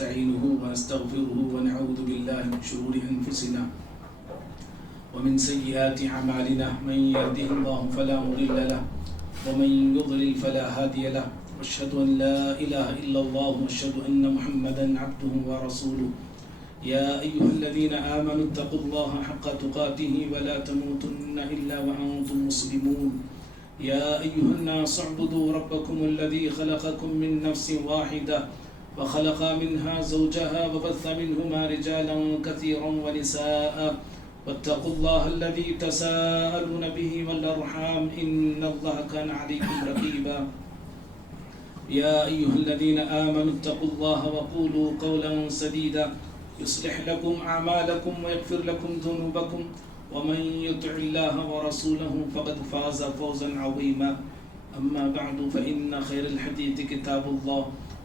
ونستعينه ونستغفره ونعوذ بالله من شرور أنفسنا ومن سيئات أعمالنا من يهده الله فلا مضل له ومن يضلل فلا هادي له وأشهد أن لا إله إلا الله وأشهد أن محمدا عبده ورسوله يا أيها الذين آمنوا اتقوا الله حق تقاته ولا تموتن إلا وأنتم مسلمون يا أيها الناس اعبدوا ربكم الذي خلقكم من نفس واحدة وخلق منها زوجها وبث منهما رجالا كثيرا ونساء واتقوا الله الذي تساءلون به والأرحام إن الله كان عليكم رقيبا يا أيها الذين آمنوا اتقوا الله وقولوا قولا سديدا يصلح لكم أعمالكم ويغفر لكم ذنوبكم ومن يطع الله ورسوله فقد فاز فوزا عظيما أما بعد فإن خير الحديث كتاب الله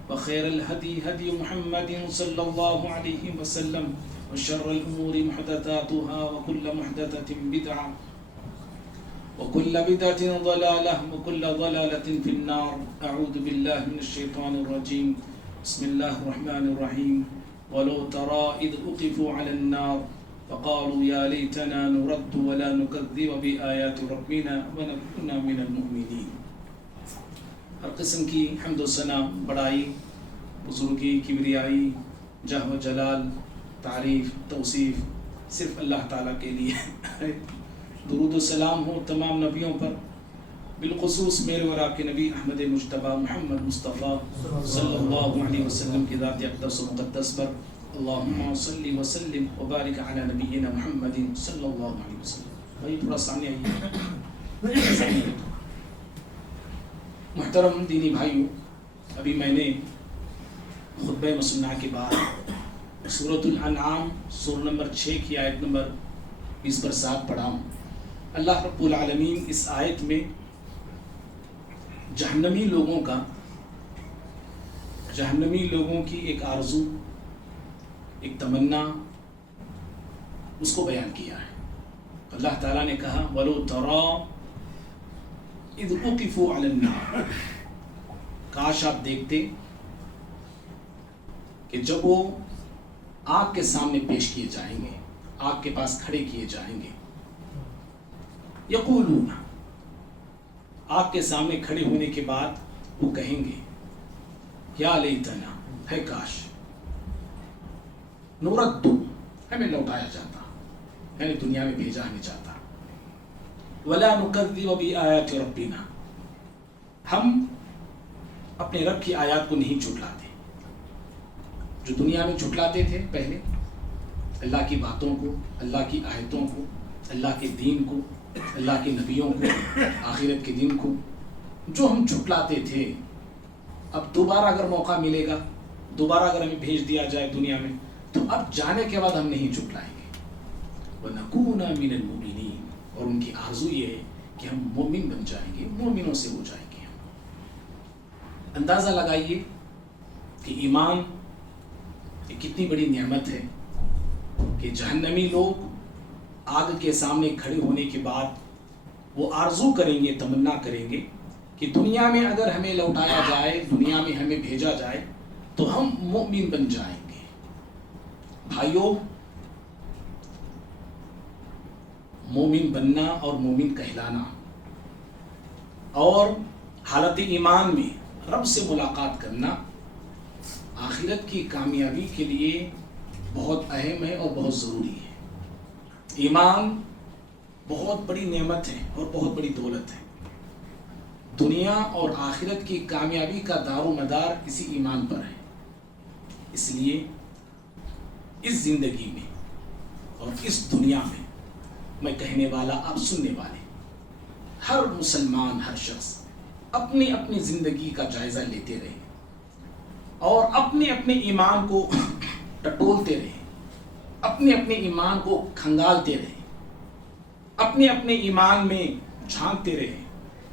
وخير الهدي هدي محمد صلى الله عليه وسلم وشر الأمور محدثاتها وكل محدثة بدعة وكل بدعة ضلالة وكل ضلالة في النار أعوذ بالله من الشيطان الرجيم بسم الله الرحمن الرحيم ولو ترى إذ وقفوا على النار فقالوا يا ليتنا نرد ولا نكذب بآيات ربنا ونكون من المؤمنين. ہر قسم کی حمد و ثنا، بڑائی، بزرگی، کبریائی، جہ و جلال، تعریف، توصیف صرف اللہ تعالیٰ کے لیے ہے. درود و سلام ہو تمام نبیوں پر، بالخصوص میرے اور آپ کے نبی احمد مجتبی محمد مصطفیٰ صلی اللہ علیہ وسلم کی ذات اقدس و مقدس پر. اللہم صلی وسلم وبارک علی نبینا محمد صلی اللہ علیہ وسلم. بھائی تھوڑا سامنے آئیے. محترم دینی بھائیوں، ابھی میں نے خطبہ مسنہ کے بعد سورۃ الانعام سورہ نمبر 6 کی آیت نمبر 20 پر 7 پڑھا ہوں. اللہ رب العالمین اس آیت میں جہنمی لوگوں کی ایک آرزو، ایک تمنا، اس کو بیان کیا ہے. اللہ تعالیٰ نے کہا وَلَوْ تَرَى اِذْ وُقِفُوا عَلَى النَّارِ، کاش آپ دیکھتے کہ جب وہ آگ کے سامنے پیش کیے جائیں گے، آگ کے پاس کھڑے کیے جائیں گے. یقولون، آگ کے سامنے کھڑے ہونے کے بعد وہ کہیں گے یا لیتنا، ہے کاش، نردو، ہمیں لوٹایا جاتا، یعنی دنیا میں بھیجا ہمیں جاتا، ولا نکذب بآیات ربنا، ہم اپنے رب کی آیات کو نہیں جھٹلاتے. جو دنیا میں جھٹلاتے تھے پہلے، اللہ کی باتوں کو، اللہ کی آیتوں کو، اللہ کے دین کو، اللہ کے نبیوں کو، آخرت کے دن کو، جو ہم جھٹلاتے تھے، اب دوبارہ اگر موقع ملے گا، دوبارہ اگر ہمیں بھیج دیا جائے دنیا میں، تو اب جانے کے بعد ہم نہیں جھٹلائیں گے. وَنَكُونَ مِنَ الْمُؤْمِنِينَ، اور ان کی آرزو یہ ہے کہ ہم مومن بن جائیں گے، مومنوں سے ہو جائیں گے. اندازہ لگائیے کہ ایمان یہ کتنی بڑی نعمت ہے کہ جہنمی لوگ آگ کے سامنے کھڑے ہونے کے بعد وہ آرزو کریں گے، تمنا کریں گے کہ دنیا میں اگر ہمیں لوٹایا جائے، دنیا میں ہمیں بھیجا جائے تو ہم مومن بن جائیں گے. بھائیوں، مومن بننا اور مومن کہلانا اور حالت ایمان میں رب سے ملاقات کرنا آخرت کی کامیابی کے لیے بہت اہم ہے اور بہت ضروری ہے. ایمان بہت بڑی نعمت ہے اور بہت بڑی دولت ہے. دنیا اور آخرت کی کامیابی کا دار و مدار اسی ایمان پر ہے. اس لیے اس زندگی میں اور اس دنیا میں میں کہنے والا، آپ سننے والے، ہر مسلمان، ہر شخص اپنی اپنی زندگی کا جائزہ لیتے رہے اور اپنے اپنے ایمان کو ٹٹولتے رہے، اپنے اپنے ایمان کو کھنگالتے رہے، اپنے اپنے ایمان میں جھانکتے رہے.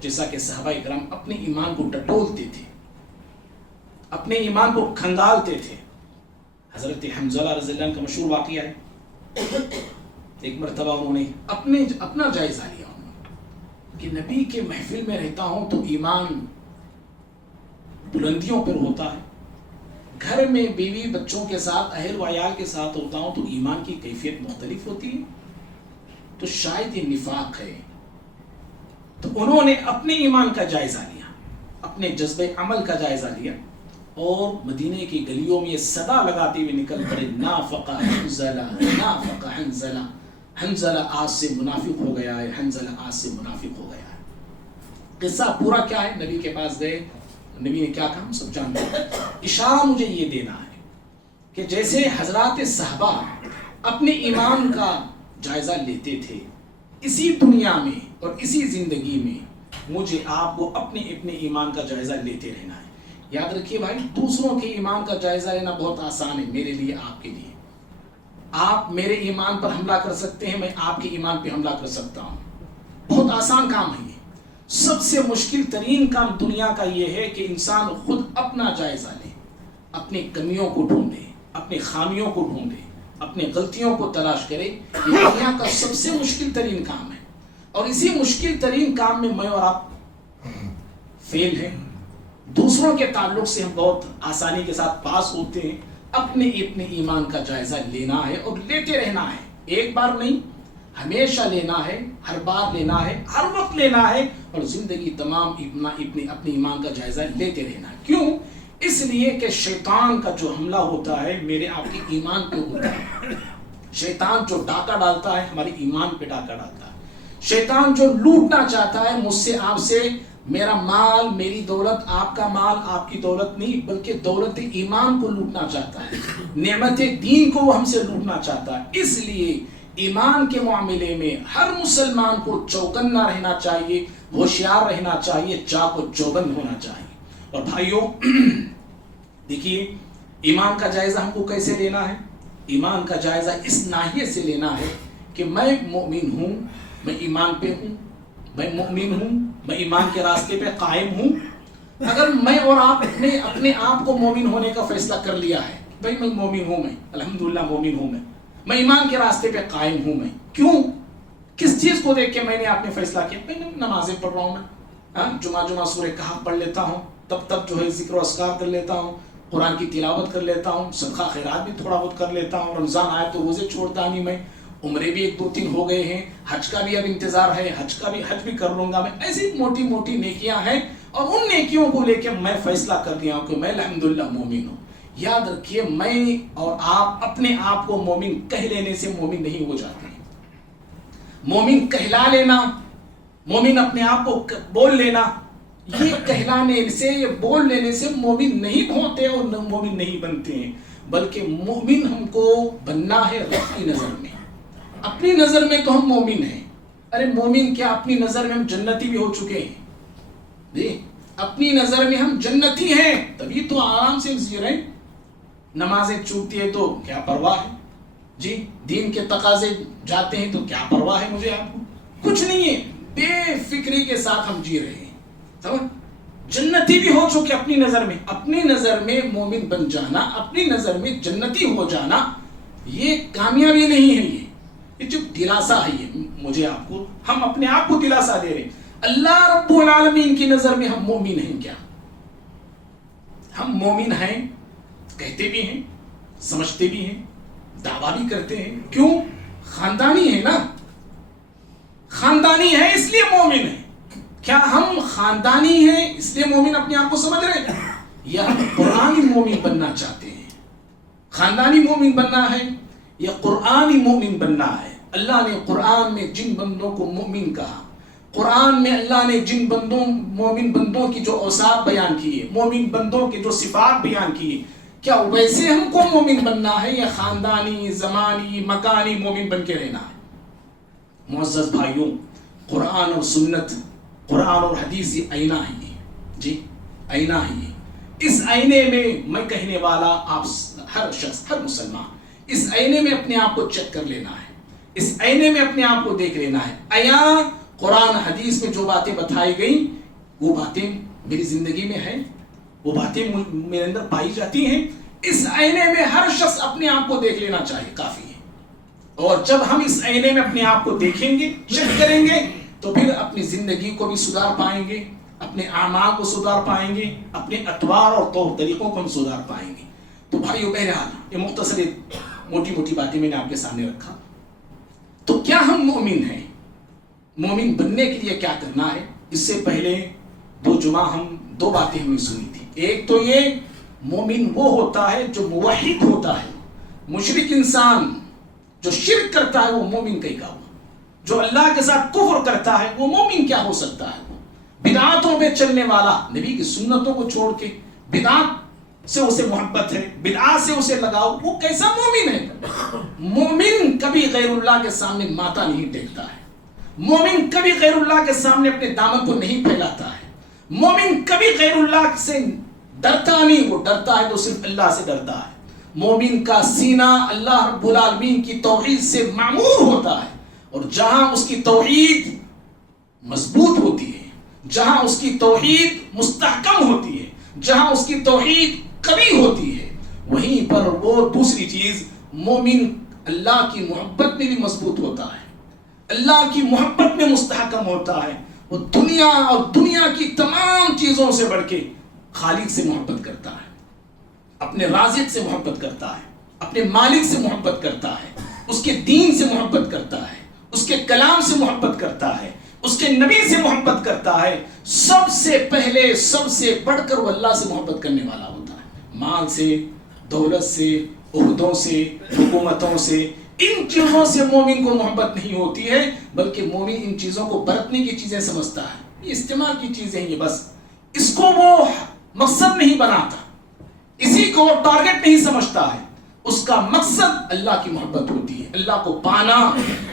جیسا کہ صحابہ اکرام اپنے ایمان کو ٹٹولتے تھے، اپنے ایمان کو کھنگالتے تھے. حضرت حنظلہ رضی اللہ عنہ کا مشہور واقعہ ہے. ایک مرتبہ انہوں نے اپنا جائزہ لیا کہ نبی کے محفل میں رہتا ہوں تو ایمان بلندیوں پر ہوتا ہے، گھر میں بیوی بچوں کے ساتھ اہل و عیال کے ساتھ ہوتا ہوں تو ایمان کی کیفیت مختلف ہوتی ہے، تو شاید یہ نفاق ہے۔ تو انہوں نے اپنے ایمان کا جائزہ لیا، اپنے جذبہ عمل کا جائزہ لیا، اور مدینے کی گلیوں میں یہ صدا لگاتے ہوئے نکل پڑے، نافق حنظلہ، نافق حنظلہ، حنظلہ آج سے منافق ہو گیا ہے، حنظلہ آج سے منافق ہو گیا ہے۔ قصہ پورا کیا ہے؟ نبی کے پاس گئے، نبی نے کیا کہا ہم سب جانتے ہیں۔ اشارہ مجھے یہ دینا ہے کہ جیسے حضرات صحابہ اپنے ایمان کا جائزہ لیتے تھے، اسی دنیا میں اور اسی زندگی میں مجھے آپ کو اپنے ایمان کا جائزہ لیتے رہنا ہے۔ یاد رکھیے بھائی، دوسروں کے ایمان کا جائزہ لینا بہت آسان ہے، میرے لیے، آپ کے لیے۔ آپ میرے ایمان پر حملہ کر سکتے ہیں، میں آپ کے ایمان پہ حملہ کر سکتا ہوں، بہت آسان کام ہے یہ۔ سب سے مشکل ترین کام دنیا کا یہ ہے کہ انسان خود اپنا جائزہ لے، اپنی کمیوں کو ڈھونڈے، اپنی خامیوں کو ڈھونڈے، اپنی غلطیوں کو تلاش کرے۔ یہ دنیا کا سب سے مشکل ترین کام ہے، اور اسی مشکل ترین کام میں اور آپ فیل ہیں۔ دوسروں کے تعلق سے ہم بہت آسانی کے ساتھ پاس ہوتے ہیں۔ اپنے ایمان کا جائزہ لینا ہے اور لیتے رہنا ہے، ایک بار نہیں، ہمیشہ لینا ہے، ہر بار لینا ہے، ہر وقت لینا ہے، اور زندگی تمام اپنے ایمان کا جائزہ لیتے رہنا ہے۔ کیوں؟ اس لیے کہ شیطان کا جو حملہ ہوتا ہے میرے آپ کے ایمان پہ ہوتا ہے۔ شیطان جو ڈاکہ ڈالتا ہے ہمارے ایمان پہ ڈاکہ ڈالتا ہے۔ شیطان جو لوٹنا چاہتا ہے مجھ سے، آپ سے، میرا مال، میری دولت، آپ کا مال، آپ کی دولت نہیں، بلکہ دولت ایمان کو لوٹنا چاہتا ہے، نعمت دین کو وہ ہم سے لوٹنا چاہتا ہے۔ اس لیے ایمان کے معاملے میں ہر مسلمان کو چوکنا رہنا چاہیے، ہوشیار رہنا چاہیے، چاق و چوبند ہونا چاہیے۔ اور بھائیوں دیکھیے، ایمان کا جائزہ ہم کو کیسے لینا ہے؟ ایمان کا جائزہ اس ناحیے سے لینا ہے کہ میں مومن ہوں، میں ایمان پہ ہوں، میں مومن ہوں، میں ایمان کے راستے پہ قائم ہوں۔ اگر میں اور آپ نے اپنے آپ کو مومن ہونے کا فیصلہ کر لیا ہے، بھائی میں مومن ہوں، میں الحمدللہ مومن ہوں، میں ایمان کے راستے پہ قائم ہوں، میں کیوں، کس چیز کو دیکھ کے میں نے آپ نے فیصلہ کیا؟ میں نمازیں پڑھ رہا ہوں، میں جمعہ سورہ کہف پڑھ لیتا ہوں، تب جو ہے ذکر و اذکار کر لیتا ہوں، قرآن کی تلاوت کر لیتا ہوں، صدقہ خیرات بھی تھوڑا بہت کر لیتا ہوں، رمضان آئے تو روزے چھوڑتا نہیں، میں عمرے بھی 1-2-3 ہو گئے ہیں، حج کا بھی اب انتظار ہے، حج بھی کر لوں گا میں۔ ایسی موٹی موٹی نیکیاں ہیں، اور ان نیکیوں کو لے کے میں فیصلہ کر دیا ہوں کہ میں الحمدللہ مومن ہوں۔ یاد رکھیے، میں اور آپ اپنے آپ کو مومن کہہ لینے سے مومن نہیں ہو جاتے ہیں۔ مومن کہلا لینا، مومن اپنے آپ کو بول لینا، یہ کہلانے سے، یہ بول لینے سے مومن نہیں ہوتے اور مومن نہیں بنتے ہیں، بلکہ مومن ہم کو بننا ہے رب کی نظر میں۔ اپنی نظر میں تو ہم مومن ہیں، ارے مومن کیا، اپنی نظر میں ہم جنتی بھی ہو چکے ہیں۔ اپنی نظر میں ہم جنتی ہیں، تبھی تو آرام سے جی رہے ہیں۔ نمازیں چوکتی ہے تو کیا پرواہ ہے جی، دین کے تقاضے جاتے ہیں تو کیا پرواہ ہے مجھے آپ کو، کچھ نہیں ہے، بے فکری کے ساتھ ہم جی رہے ہیں، سمجھ؟ جنتی بھی ہو چکے اپنی نظر میں۔ اپنی نظر میں مومن بن جانا، اپنی نظر میں جنتی ہو جانا، یہ کامیابی نہیں ہے، یہ جو دلاسا ہے، یہ مجھے آپ کو، ہم اپنے آپ کو دلاسا دے رہے ہیں۔ اللہ رب العالمین کی نظر میں ہم مومن ہیں کیا؟ ہم مومن ہیں، کہتے بھی ہیں، سمجھتے بھی ہیں، دعویٰ بھی کرتے ہیں، کیوں؟ خاندانی ہے نا، خاندانی ہے اس لیے مومن ہے۔ کیا ہم خاندانی ہیں اس لیے مومن اپنے آپ کو سمجھ رہے ہیں، یا ہم قرآنی مومن بننا چاہتے ہیں؟ خاندانی مومن بننا ہے یا قرآنی مومن بننا ہے؟ اللہ نے قرآن میں جن بندوں کو مومن کہا، قرآن میں اللہ نے جن مومن بندوں کی جو اوصاف بیان کیے، مومن بندوں کے جو صفات بیان کیے، کیا ویسے ہم کو مومن بننا ہے یا خاندانی، زمانی، مکانی مومن بن کے رہنا ہے؟ معزز بھائیوں، قرآن اور سنت، قرآن اور حدیث یہ آئینہ ہے، جی آئینہ ہے یہ۔ اس آئینے میں کہنے والا، آپ ہر شخص، ہر مسلمان اس آئینے میں اپنے آپ کو چیک کر لینا ہے، اس آئینے میں اپنے آپ کو دیکھ لینا ہے، آیا قرآن حدیث میں جو باتیں بتائی گئیں وہ باتیں میری زندگی میں ہیں، وہ باتیں میرے اندر پائی جاتی ہیں؟ اس آئینے میں ہر شخص اپنے آپ کو دیکھ لینا چاہیے، کافی ہے۔ اور جب ہم اس آئینے میں اپنے آپ کو دیکھیں گے، چیک کریں گے، تو پھر اپنی زندگی کو بھی سدھار پائیں گے، اپنے اعمال کو سدھار پائیں گے، اپنے اطوار اور طور طریقوں کو ہم سدھار پائیں گے۔ تو بھائیو بہرحال یہ مختصر موٹی موٹی باتیں میں نے آپ کے سامنے رکھا. تو کیا ہم مومن ہیں؟ مومن بننے کے لیے کیا کرنا ہے؟ اس سے پہلے 2 جمعہ ہم 2 باتیں ہم نے سنی تھی. ایک تو یہ مومن وہ ہوتا ہے جو موحد ہوتا ہے. مشرک انسان جو شرک کرتا ہے وہ مومن کہیں کا ہوا. جو اللہ کے ساتھ کفر کرتا ہے وہ مومن کیا ہو سکتا ہے؟ بدعاتوں پہ چلنے والا, نبی کی سنتوں کو چھوڑ کے بدعات سے اسے محبت ہے, بدعات سے اسے لگاؤ, وہ کیسا مومن ہے؟ مومن کبھی غیر اللہ کے سامنے ماتھا نہیں ٹیکتا ہے. مومن کبھی غیر اللہ کے سامنے اپنے دامن کو نہیں پھیلاتا ہے. مومن کبھی غیر اللہ سے ڈرتا نہیں, وہ ڈرتا ہے تو صرف اللہ سے ڈرتا ہے. مومن کا سینہ اللہ رب العالمین کی توحید سے معمور ہوتا ہے, اور جہاں اس کی توحید مضبوط ہوتی ہے, جہاں اس کی توحید مستحکم ہوتی ہے, جہاں اس کی توحید قوی ہوتی ہے, وہیں پر وہ دوسری چیز مومن اللہ کی محبت میں بھی مضبوط ہوتا ہے, اللہ کی محبت میں مستحکم ہوتا ہے. وہ دنیا اور دنیا کی تمام چیزوں سے بڑھ کے خالق سے محبت کرتا ہے, اپنے رازق سے محبت کرتا ہے, اپنے مالک سے محبت کرتا ہے, اس کے دین سے محبت کرتا ہے, اس کے کلام سے محبت کرتا ہے, اس کے نبی سے محبت کرتا ہے. سب سے پہلے سب سے بڑھ کر وہ اللہ سے محبت کرنے والا ہوتا ہے. مال سے, دولت سے, عہدوں سے, حکومتوں سے, ان چیزوں سے مومن کو محبت نہیں ہوتی ہے, بلکہ مومن ان چیزوں کو برتنے کی چیزیں سمجھتا ہے. یہ استعمال کی چیزیں ہیں, یہ بس اس کو وہ مقصد نہیں بناتا, اسی کو وہ ٹارگٹ نہیں سمجھتا ہے. اس کا مقصد اللہ کی محبت ہوتی ہے, اللہ کو پانا,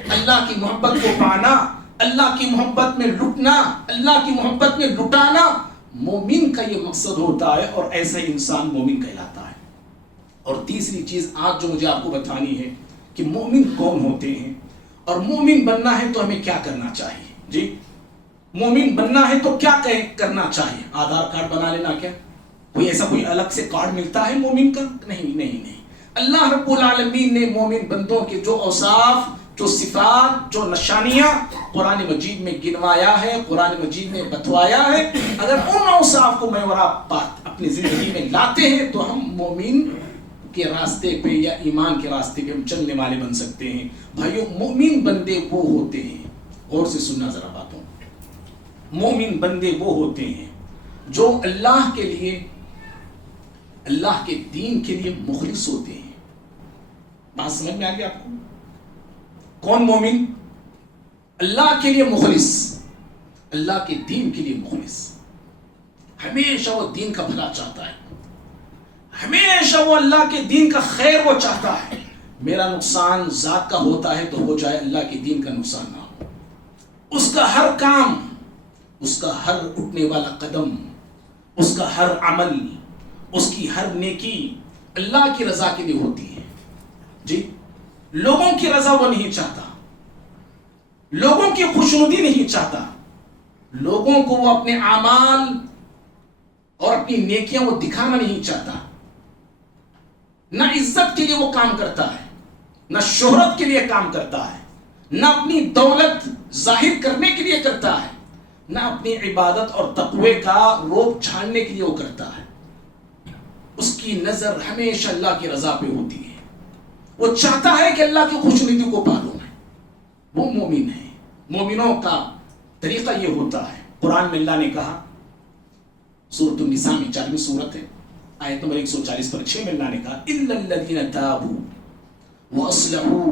اللہ کی محبت کو پانا, اللہ کی محبت میں لٹنا, اللہ کی محبت میں لٹانا مومن کا یہ مقصد ہوتا ہے, اور ایسا ہی انسان مومن کہلاتا ہے. اور تیسری چیز آج جو مجھے آپ کو بتانی ہے کہ مومن کون ہوتے ہیں, اور مومن بننا ہے تو ہمیں کیا کرنا چاہیے. جی, مومن بننا ہے تو کیا کرنا چاہیے؟ آدھار کارڈ بنا لینا کیا؟ کوئی ایسا کوئی الگ سے کارڈ ملتا ہے مومن کا؟ نہیں نہیں نہیں. اللہ رب العالمین نے مومن بندوں کے جو اوصاف, جو صفات, جو نشانیاں قرآن مجید میں گنوایا ہے, قرآن مجید میں بتوایا ہے, اگر ان اوصاف کو میں اور آپ اپنی زندگی میں لاتے ہیں تو ہم مومن کے راستے پہ یا ایمان کے راستے پہ ہم چلنے والے بن سکتے ہیں. بھائیو, مومن بندے وہ ہوتے ہیں, غور سے سننا ذرا باتوں, مومن بندے وہ ہوتے ہیں جو اللہ کے لیے, اللہ کے دین کے لیے مخلص ہوتے ہیں. بات سمجھ میں آ گئی آپ کو؟ کون مومن؟ اللہ کے لیے مخلص, اللہ کے دین کے لیے مخلص. ہمیشہ وہ دین کا بھلا چاہتا ہے, ہمیشہ وہ اللہ کے دین کا خیر وہ چاہتا ہے. میرا نقصان ذات کا ہوتا ہے تو ہو جائے, اللہ کے دین کا نقصان نہ ہو. اس کا ہر کام, اس کا ہر اٹھنے والا قدم, اس کا ہر عمل, اس کی ہر نیکی اللہ کی رضا کے لیے ہوتی ہے. جی, لوگوں کی رضا وہ نہیں چاہتا, لوگوں کی خوشنودی نہیں چاہتا, لوگوں کو وہ اپنے اعمال اور اپنی نیکیاں وہ دکھانا نہیں چاہتا. نہ عزت کے لیے وہ کام کرتا ہے, نہ شہرت کے لیے کام کرتا ہے, نہ اپنی دولت ظاہر کرنے کے لیے کرتا ہے, نہ اپنی عبادت اور تقوی کا روپ چھاننے کے لیے وہ کرتا ہے. اس کی نظر ہمیشہ اللہ کی رضا پہ ہوتی ہے. وہ چاہتا ہے کہ اللہ کی خوشنودی کو پالوں میں. وہ مومن ہے. مومنوں کا طریقہ یہ ہوتا ہے. قرآن میں اللہ نے کہا, سورۃ النساء میں 40ویں سورت ہے, آیت نمبر 140 پر 6 میں اللہ نے کہا, الا الذین تابوا واصلحوا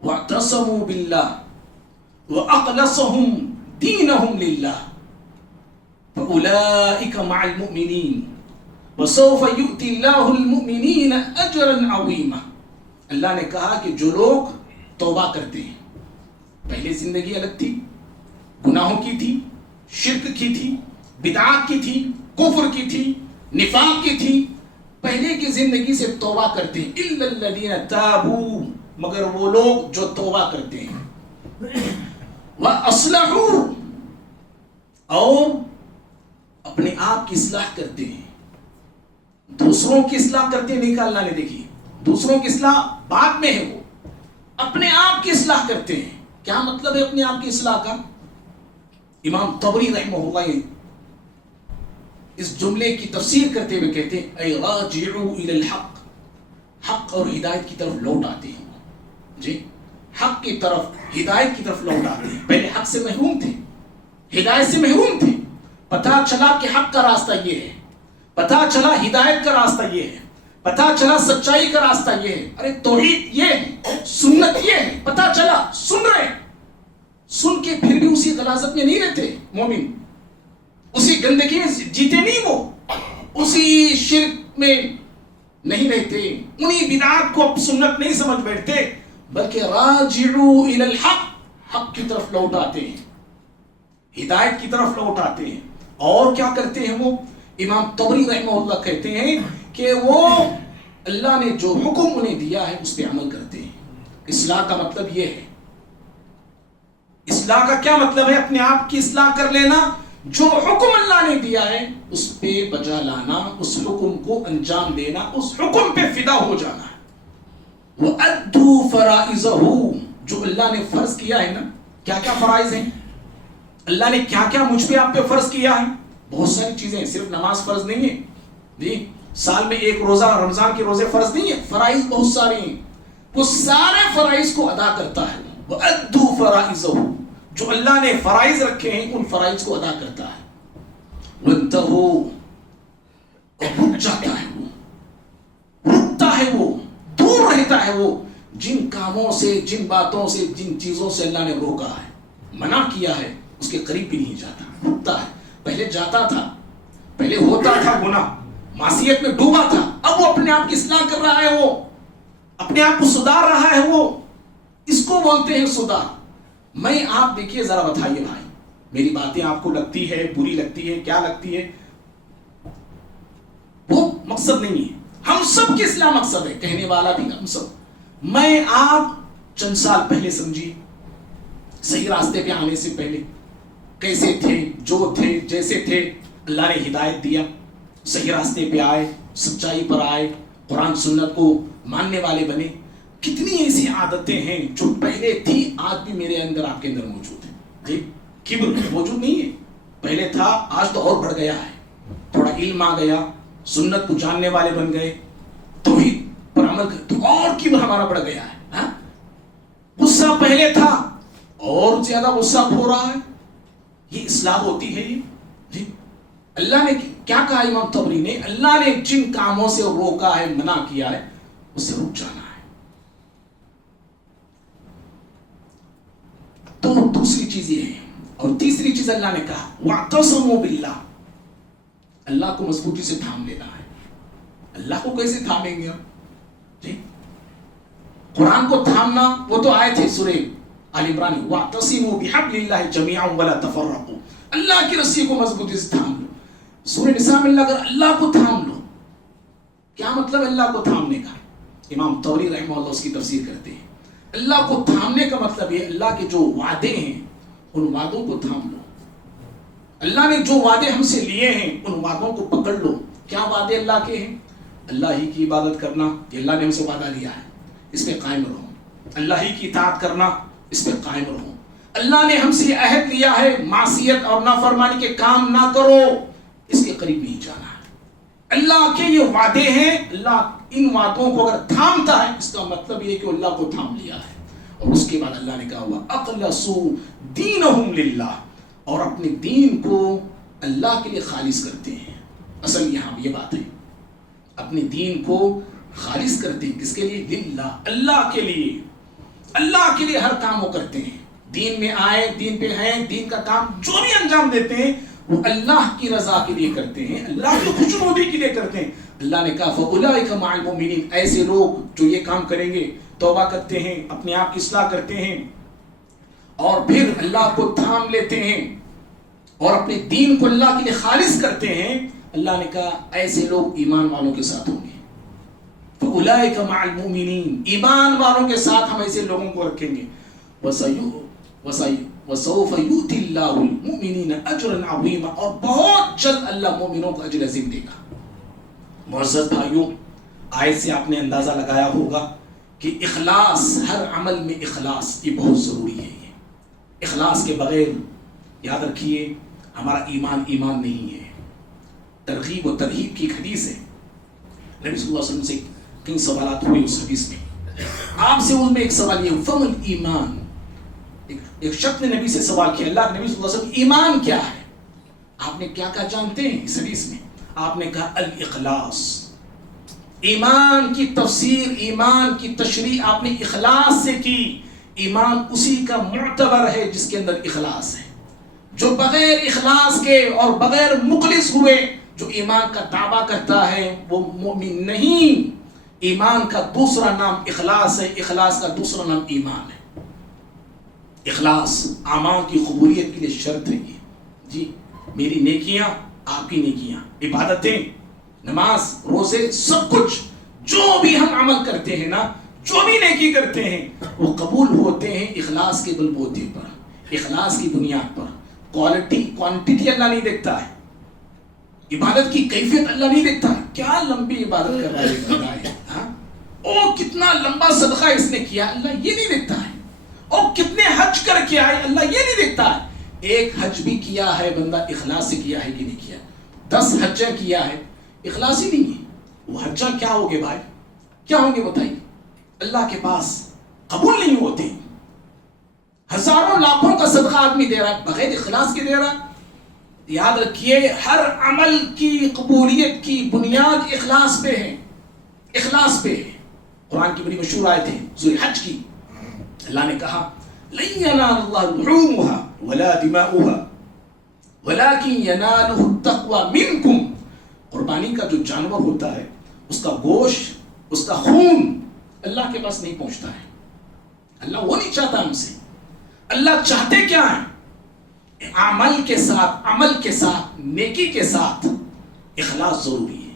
واعتصموا باللہ واخلصوا دینہم للہ فاولئک مع المؤمنین وسوف یؤتی اللہ المؤمنین اجرا عظیما. اللہ نے کہا کہ جو لوگ توبہ کرتے ہیں, پہلے زندگی الگ تھی, گناہوں کی تھی, شرک کی تھی, بدعات کی تھی, کفر کی تھی, نفاق کی تھی, پہلے کی زندگی سے توبہ کرتے ہیں. الا الذین تابوا, مگر وہ لوگ جو توبہ کرتے ہیں, واصلحوا, اور اپنے آپ کی اصلاح کرتے ہیں, دوسروں کی اصلاح کرتے ہیں. نہیں کہا اللہ نے, دیکھیے دوسروں کی اصلاح بعد میں ہے, وہ اپنے آپ کی اصلاح کرتے ہیں. کیا مطلب ہے اپنے آپ کی اصلاح کا؟ امام طبری رحمہ اللہ اس جملے کی تفسیر کرتے ہوئے کہتے ہیں اے راجعوا الی الحق، حق اور ہدایت کی طرف لوٹ آتے ہیں. جی حق کی طرف، ہدایت کی طرف لوٹ آتے ہیں. پہلے حق سے محروم تھے، ہدایت سے محروم تھے. پتہ چلا کہ حق کا راستہ یہ ہے، پتہ چلا ہدایت کا راستہ یہ ہے، پتہ چلا سچائی کا راستہ یہ ہے. ارے توحید یہ ہے، سنت یہ ہے، پتہ چلا، سن رہے ہیں. سن کے پھر بھی اسی غلاظت میں نہیں رہتے مومن، اسی گندگی میں جیتے نہیں، وہ اسی شرک میں نہیں رہتے، انہی بدعات کو سنت نہیں سمجھ بیٹھتے، بلکہ راجعوا الی الحق، حق کی طرف لوٹ آتے ہیں، ہدایت کی طرف لوٹ آتے ہیں. اور کیا کرتے ہیں وہ؟ امام طبری رحمہ اللہ کہتے ہیں کہ وہ اللہ نے جو حکم انہیں دیا ہے اس پہ عمل کرتے ہیں. اصلاح کا مطلب یہ ہے. اصلاح کا کیا مطلب ہے؟ اپنے آپ کی اصلاح کر لینا، جو حکم اللہ نے دیا ہے اس پہ بجا لانا، اس حکم کو انجام دینا، اس حکم پہ فدا ہو جانا ہے. وَأَدُّوا فَرَائِضَهُ، جو اللہ نے فرض کیا ہے نا. کیا کیا فرائض ہیں؟ اللہ نے کیا کیا مجھ پہ آپ پہ فرض کیا ہے؟ بہت ساری چیزیں ہیں، صرف نماز فرض نہیں ہے جی، سال میں ایک روزہ رمضان کے روزے فرض نہیں ہے، فرائض بہت سارے ہیں. وہ سارے فرائض کو ادا کرتا ہے. وَأَدُّوا فَرَائِضَهُ، جو اللہ نے فرائض رکھے ہیں ان فرائض کو ادا کرتا ہے. وَانْتَهُوا، اور رک جاتا ہے، وہ رکتا ہے، وہ دور رہتا ہے، وہ جن کاموں سے، جن باتوں سے، جن چیزوں سے اللہ نے روکا ہے، منع کیا ہے، اس کے قریب بھی نہیں جاتا، رکتا ہے. پہلے جاتا تھا، پہلے ہوتا تھا گناہ، معصیت میں ڈوبا تھا، اب وہ اپنے آپ کی اصلاح کر رہا ہے، وہ اپنے آپ کو سدھار رہا ہے. وہ اس کو بولتے ہیں سدھار. میں آپ دیکھیے ذرا بتائیے بھائی، میری باتیں آپ کو لگتی ہے بری لگتی ہے، کیا لگتی ہے؟ وہ مقصد نہیں ہے، ہم سب کی اصلاح مقصد ہے، کہنے والا بھی ہم سب. میں آپ چند سال پہلے سمجھیے، صحیح راستے پہ آنے سے پہلے کیسے تھے، جو تھے، جیسے تھے، اللہ نے ہدایت دیا، صحیح راستے پہ آئے، سچائی پر آئے، قرآن سنت کو ماننے والے بنے. کتنی ایسی عادتیں ہیں جو پہلے تھی آج بھی میرے اندر، آپ کے اندر موجود ہیں. جی کبر موجود نہیں ہے، پہلے تھا، آج تو اور بڑھ گیا ہے. تھوڑا علم آ گیا، سنت کو جاننے والے بن گئے، توحید پر عمل کر تو اور کبر ہمارا بڑھ گیا ہے. غصہ پہلے تھا اور زیادہ غصہ ہو رہا ہے. یہ اصلاح ہوتی ہے؟ یہ جی اللہ نے کیا کہا امام طبری نے؟ اللہ نے جن کاموں سے روکا ہے، منع کیا ہے، اس سے رک جانا ہے. تو دوسری چیز یہ ہے. اور تیسری چیز اللہ نے کہا وَاعْتَصِمُوا بِاللَّهِ، اللہ کو مضبوطی سے تھام لینا ہے. اللہ کو کیسے تھامیں گے ہم؟ جی قرآن کو تھامنا، وہ تو آئے تھے سورہ آل عمران، وَاعْتَصِمُوا بِحَبْلِ اللَّهِ جَمِيعًا وَلَا تَفَرَّقُوا، اللہ کی رسی کو مضبوطی سے تھام لو. سورہ نساء میں اللہ اگر اللہ کو تھام لو، کیا مطلب اللہ کو تھامنے کا؟ امام طبری رحمہ اللہ اس کی تفسیر کرتے ہیں. اللہ کو تھامنے کا مطلب یہ، اللہ کے جو وعدے ہیں ان وعدوں کو تھام لو. اللہ نے جو وعدے ہم سے لیے ہیں ان وعدوں کو پکڑ لو. کیا وعدے اللہ کے ہیں؟ اللہ ہی کی عبادت کرنا، یہ اللہ نے ہم سے وعدہ لیا ہے، اس پہ قائم رہو. اللہ ہی کی اطاعت کرنا، اس پہ قائم رہو. اللہ نے ہم سے عہد لیا ہے معصیت اور نافرمانی کے کام نہ کرو، اس کے قریب نہیں جانا ہے. اللہ کے یہ وعدے ہیں، اللہ ان وعدوں کو اگر تھامتا ہے اس کا مطلب یہ کہ اللہ کو تھام لیا ہے. اور اس کے بعد اللہ نے کہا ہوا اخلصوا دینہم للہ، اور اپنے دین کو اللہ کے لیے خالص کرتے ہیں. اصل یہاں یہ بات ہے، اپنے دین کو خالص کرتے ہیں. کس کے لیے؟ للہ، اللہ کے لیے. اللہ کے لیے ہر کام وہ کرتے ہیں. دین میں آئے، دین پہ ہیں، دین کا کام جو بھی انجام دیتے ہیں وہ اللہ کی رضا کے لیے کرتے ہیں، اللہ کی خوشنودی کے لیے کرتے ہیں. اللہ نے کہا فَأُولَٰئِكَ مَعَ الْمُؤْمِنِينَ، ایسے لوگ جو یہ کام کریں گے، توبہ کرتے ہیں، اپنے آپ کی اصلاح کرتے ہیں اور پھر اللہ کو تھام لیتے ہیں اور اپنے دین کو اللہ کے لیے خالص کرتے ہیں، اللہ نے کہا ایسے لوگ ایمان والوں کے ساتھ ہوں گے. فَأُولَٰئِكَ مَعَ الْمُؤْمِنِينَ، ایمان والوں کے ساتھ ہم ایسے لوگوں کو رکھیں گے. وَسَوْفَ يُؤْتِ اللَّهُ الْمُؤْمِنِينَ أَجْرًا عَظِيمًا، اور بہت جلد اللہ مومنوں کو اجر عظیم دے گا. معزز بھائیوں، آیت سے آپ نے اندازہ لگایا ہوگا کہ اخلاص، ہر عمل میں اخلاص یہ بہت ضروری ہے. یہ اخلاص کے بغیر یاد رکھیے ہمارا ایمان نہیں ہے. ترغیب و ترہیب کی ایک حدیث ہے. نبی صلی اللہ علیہ وسلم سے کئی سوالات ہوئے اس حدیث میں. آپ سے ان میں ایک سوال یہ فمل ایمان. ایک شخص نے نبی سے سوال کیا, اللہ کے نبی صلی اللہ علیہ وسلم ایمان کیا ہے؟ آپ نے کیا کہا جانتے ہیں اس حدیث میں؟ آپ نے کہا الاخلاص. ایمان کی تفسیر, ایمان کی تشریح آپ نے اخلاص سے کی. ایمان اسی کا معتبر ہے جس کے اندر اخلاص ہے. جو بغیر اخلاص کے اور بغیر مخلص ہوئے جو ایمان کا دعویٰ کرتا ہے وہ مومن نہیں. ایمان کا دوسرا نام اخلاص ہے, اخلاص کا دوسرا نام ایمان ہے. اخلاص اعمال کی قبولیت کے لیے شرط ہے. یہ جی میری نیکیاں, آپ کی نیکیاں, عبادتیں, نماز, روزے, سب کچھ جو بھی ہم عمل کرتے ہیں نا, جو بھی نیکی کرتے ہیں وہ قبول ہوتے ہیں اخلاص کے بلبوتے پر, اخلاص کی بنیاد پر. کوانٹٹی اللہ نہیں دیکھتا ہے. عبادت کی کیفیت اللہ نہیں دیکھتا ہے. کیا لمبی عبادت کر رہا ہے, او کتنا لمبا صدقہ اس نے کیا, اللہ یہ نہیں دیکھتا ہے. اور کتنے حج کر کے آئے, اللہ یہ نہیں دیکھتا ہے. ایک حج بھی کیا ہے بندہ اخلاص سے کیا ہے کہ نہیں کیا, 10 حجہ کیا ہے, اخلاص ہی نہیں ہے, وہ حجہ کیا ہوگے بھائی, کیا ہوں گے بتائیے؟ اللہ کے پاس قبول نہیں ہوتے. ہزاروں لاکھوں کا صدقہ آدمی دے رہا ہے, بغیر اخلاص کے دے رہا ہے. یاد رکھیے ہر عمل کی قبولیت کی بنیاد اخلاص پہ ہے, اخلاص پہ ہے. قرآن کی بڑی مشہور آیت ہے سورہ حج کی, اللہ نے کہا لن ينال الله لحومها ولا دماؤها ولكن يناله التقوى منكم. قربانی کا جو جانور ہوتا ہے اس کا گوشت, اس کا خون اللہ کے پاس نہیں پہنچتا ہے. اللہ وہ نہیں چاہتا ہم سے. اللہ چاہتے کیا ہیں؟ عمل کے ساتھ نیکی کے ساتھ اخلاص ضروری ہے.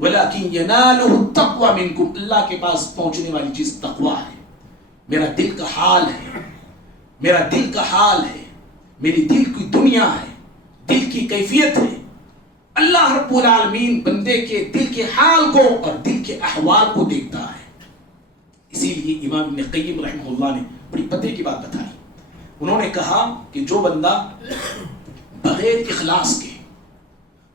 وَلَكِنْ يَنَالُهُ التَّقْوَى مِنْكُمْ. اللہ کے پاس پہنچنے والی چیز تقویٰ ہے. میرا دل کا حال ہے, میرا دل کا حال ہے, میری دل کی دنیا ہے, دل کی کیفیت ہے. اللہ رب العالمین بندے کے دل کے حال کو اور دل کے احوال کو دیکھتا ہے. اسی لیے امام ابن قیم رحمہ اللہ نے بڑی پتے کی بات بتائی. انہوں نے کہا کہ جو بندہ بغیر اخلاص کے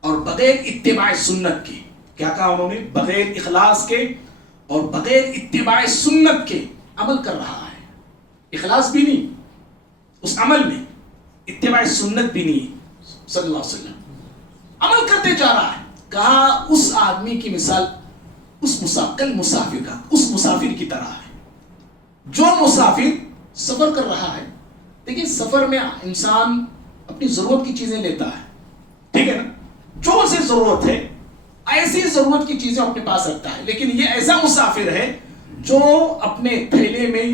اور بغیر اتباع سنت کے, کیا کہا انہوں نے, بغیر اخلاص کے اور بغیر اتباع سنت کے عمل کر رہا ہے, اخلاص بھی نہیں اس عمل میں, اتباع سنت بھی نہیں, صلی اللہ علیہ وسلم عمل کرتے جا رہا ہے. کہا اس آدمی کی مثال اس مسافر کی طرح ہے. جو مسافر سفر کر رہا ہے, دیکھیں سفر میں انسان اپنی ضرورت کی چیزیں لیتا ہے, ٹھیک ہے نا, جو اسے ضرورت ہے ایسی ضرورت کی چیزیں اپنے پاس رکھتا ہے. لیکن یہ ایسا مسافر ہے جو اپنے تھیلے میں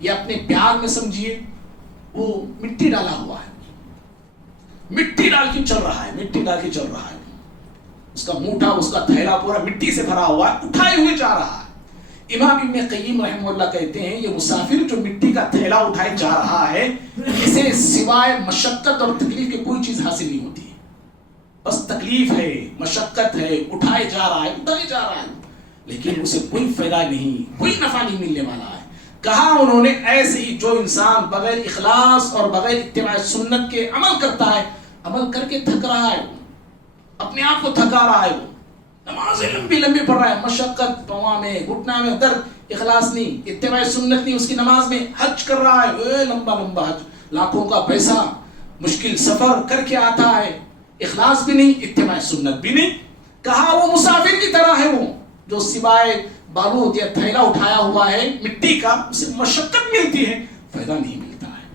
یا اپنے بیگ میں سمجھیے وہ مٹی ڈالا ہوا ہے, مٹی ڈال کے چل رہا ہے, اس کا موٹا, اس کا تھیلا پورا مٹی سے بھرا ہوا ہے, اٹھائے ہوئے جا رہا ہے. امام ابن قیم رحمہ اللہ کہتے ہیں یہ مسافر جو مٹی کا تھیلا اٹھائے جا رہا ہے اسے سوائے مشقت اور تکلیف کی کوئی چیز حاصل نہیں ہوتی ہے. بس تکلیف ہے, مشقت ہے, اٹھائے جا رہا ہے, لیکن اسے کوئی فائدہ نہیں, کوئی نفع نہیں ملنے والا ہے. کہا انہوں نے ایسے ہی جو انسان بغیر اخلاص اور بغیر اتباع سنت کے عمل کرتا ہے, عمل کر کے تھک رہا ہے, اپنے آپ کو تھکا رہا ہے, وہ نمازیں لمبی پڑھ رہا ہے, مشقت, پاؤں میں, گھٹنا میں درد, اخلاص نہیں, اتباع سنت نہیں اس کی نماز میں, حج کر رہا ہے, لمبا حج, لاکھوں کا پیسہ, مشکل سفر کر کے آتا ہے, اخلاص بھی نہیں, اتباع سنت بھی نہیں. کہا وہ مسافر کی طرح ہے, وہ جو سوائے بالود یا تھیلا اٹھایا ہوا ہے مٹی کا, اسے مشقت ملتی ہے, فائدہ نہیں ملتا ہے.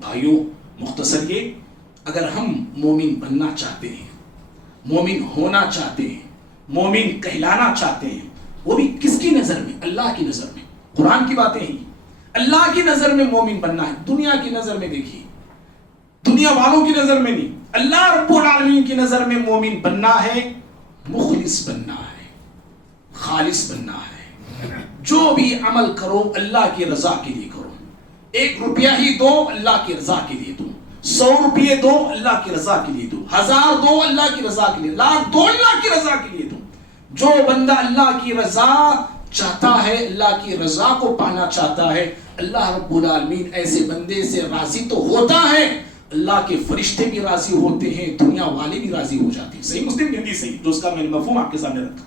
بھائیوں مختصر یہ, اگر ہم مومن بننا چاہتے ہیں, مومن ہونا چاہتے ہیں, مومن کہلانا چاہتے ہیں, وہ بھی کس کی نظر میں, اللہ کی نظر میں. قرآن کی باتیں ہیں, اللہ کی نظر میں مومن بننا ہے. دنیا کی نظر میں دیکھیے, دنیا والوں کی نظر میں نہیں, اللہ رب العالمین کی نظر میں مومن بننا ہے, مخلص بننا ہے, خالص بننا ہے. جو بھی عمل کرو اللہ کی رضا کے لیے کرو. 1 روپیہ ہی دو اللہ کی رضا کے لیے دو, 100 روپیے دو اللہ کی رضا کے لیے دو, 1000 دو اللہ کی رضا کے لیے, 1,00,000 دو اللہ کی رضا کے لیے دو. جو بندہ اللہ کی رضا چاہتا ہے, اللہ کی رضا کو پانا چاہتا ہے, اللہ رب العالمین ایسے بندے سے راضی تو ہوتا ہے, اللہ کے فرشتے بھی راضی ہوتے ہیں، دنیا والے بھی راضی ہو جاتے ہیں. صحیح مسلم کی حدیث ہے جو اس کا میں نے مفہوم آپ کے سامنے رکھا.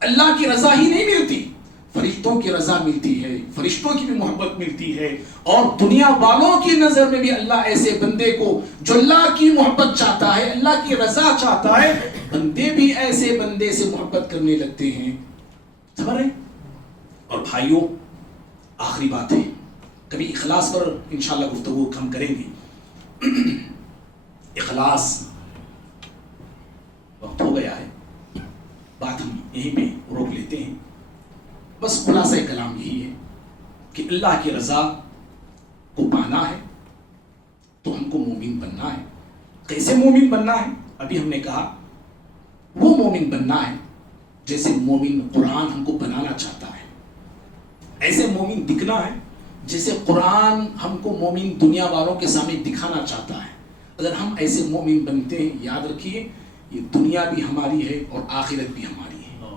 اللہ کی رضا ہی نہیں ملتی، فرشتوں کی رضا ملتی ہے، فرشتوں کی بھی محبت ملتی ہے، اور دنیا والوں کی نظر میں بھی اللہ ایسے بندے کو جو اللہ کی محبت چاہتا ہے، اللہ کی رضا چاہتا ہے، بندے بھی ایسے بندے سے محبت کرنے لگتے ہیں. سمجھ رہے؟ اور بھائیوں، آخری بات ہے، کبھی اخلاص پر انشاءاللہ گفتگو ہم کریں گے. اخلاص، وقت ہو گیا ہے، بات ہم یہیں پہ روک لیتے ہیں. بس خلاصہ کلام یہی ہے کہ اللہ کی رضا کو پانا ہے تو ہم کو مومن بننا ہے. کیسے مومن بننا ہے؟ ابھی ہم نے کہا وہ مومن بننا ہے جیسے مومن قرآن ہم کو بنانا چاہتا ہے، ایسے مومن دکھنا ہے جیسے قرآن ہم کو مومن دنیا والوں کے سامنے دکھانا چاہتا ہے. اگر ہم ایسے مومن بنتے ہیں، یاد رکھیے یہ دنیا بھی ہماری ہے اور آخرت بھی ہماری ہے.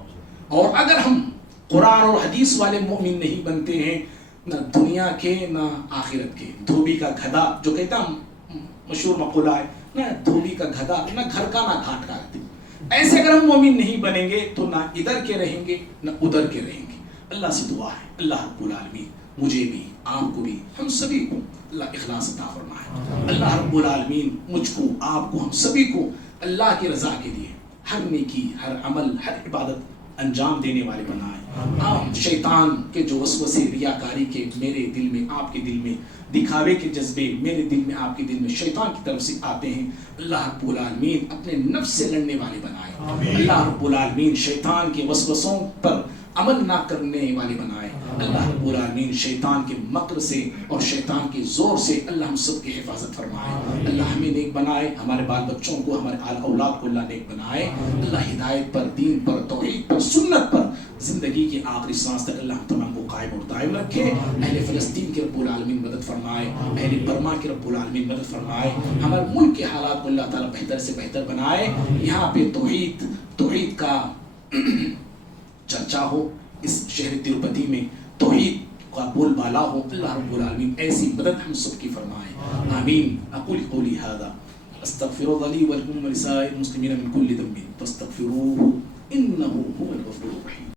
اور اگر ہم قرآن اور حدیث والے مومن نہیں بنتے ہیں، نہ دنیا کے نہ آخرت کے. دھوبی کا گدھا جو کہتا مشہور مقولہ ہے، نہ دھوبی کا گدھا نہ گھر کا نہ گھاٹ کا. ایسے اگر ہم مومن نہیں بنیں گے تو نہ ادھر کے رہیں گے نہ ادھر کے رہیں گے. اللہ سے دعا ہے اللہ رب العالمین مجھے بھی، آپ کو بھی، ہم سبھی کو اللہ اخلاص عطا فرمائے. اللہ رب العالمین مجھ کو، آپ کو، ہم سبھی کو اللہ کی رضا کے لیے ہر نیکی، ہر عمل، ہر عبادت انجام دینے والے بنائے. آپ شیطان کے جو وسوسے ریاکاری کے میرے دل میں، آپ کے دل میں، دکھاوے کے جذبے میرے دل میں، آپ کے دل میں شیطان کی طرف سے آتے ہیں، اللہ رب العالمین اپنے نفس سے لڑنے والے بنائے. اللہ رب العالمین شیطان کے وسوسوں پر عمل نہ کرنے والے بنائے. اللہ رب العالمین شیطان کے مکر سے اور شیطان کے زور سے اللہ ہم سب کی حفاظت فرمائے. اللہ ہمیں نیک بنائے، ہمارے بال بچوں کو، ہمارے اولاد کو اللہ نیک بنائے. اللہ ہدایت پر، دین پر، توحید پر، سنت پر زندگی کی آخری سانس تک اللہ ہم تمام کو قائم اور دائم رکھے. اہل فلسطین کے رب العالمین مدد فرمائے، اہل برما کے رب العالمین مدد فرمائے. ہمارے ملک کے حالات کو اللہ تعالیٰ بہتر سے بہتر بنائے. یہاں پہ توحید کا چرچا ہو، اس شہر تروپتی میں توحید کا بول بالا ہو. اللہ رب العالمین ایسی مدد ہم سب کی فرمائے. آمین. اقول قولی ھذا استغفر اللہ لی ولکم ولسائر المسلمین من کل ذنب فاستغفروہ انہ هو الغفور الرحیم.